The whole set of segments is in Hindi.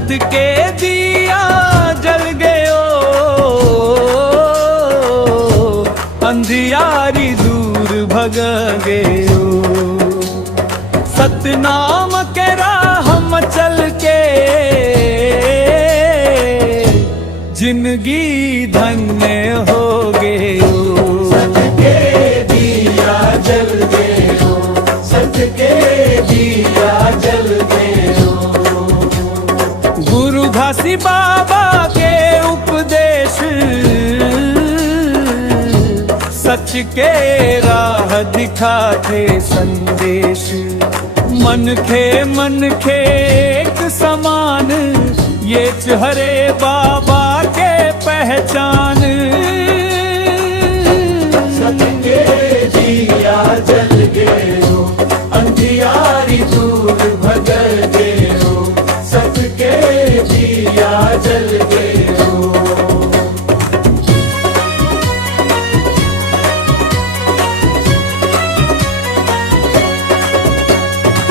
सत के दिया जल गयो, अंधियारी दूर भग गयो। सतनाम के राह हम चल के, जिंदगी धन्य हो गयो। सत के दिया जल गयो, सत के दिया जल गयो। गुरु घासी बाबा के उपदेश, सच के राह दिखाते संदेश। मन खे एक समान, ये हरे बाबा के पहचान। सत के दिया जल गयो, अंधियारी दूर भग गयो। सत के दिया जल गयो।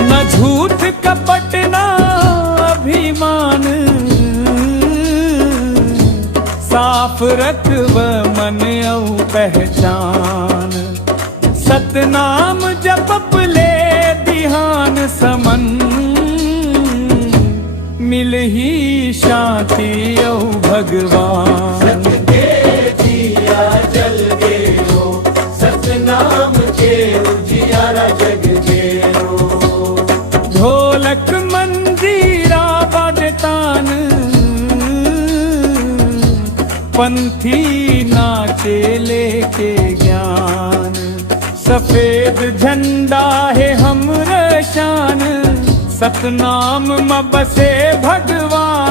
न झूठ कपट न अभिमान, साफ रखब मन औ पहचान। सतनाम जपप ले ध्यान समन, मिल ही शांति औ भगवान। सत के दिया जल गयो, सतनाम के उजियारा जग गयो। ढोलक मंजीरा बजतान, पंथी नाचे लेके ज्ञान। सफेद झंडा है हमरे शान, सतनाम में बसे भगवान।